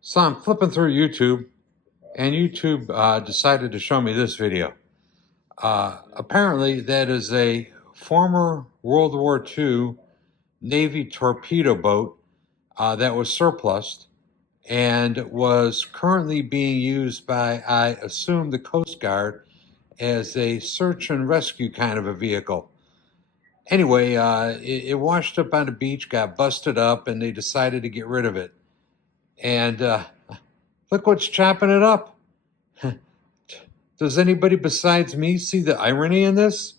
So I'm flipping through YouTube, and YouTube decided to show me this video. Apparently, that is a former World War II Navy torpedo boat that was surplused and was currently being used by, I assume, the Coast Guard as a search and rescue kind of a vehicle. Anyway, it washed up on the beach, got busted up, and they decided to get rid of it. And look what's chopping it up. Does anybody besides me see the irony in this?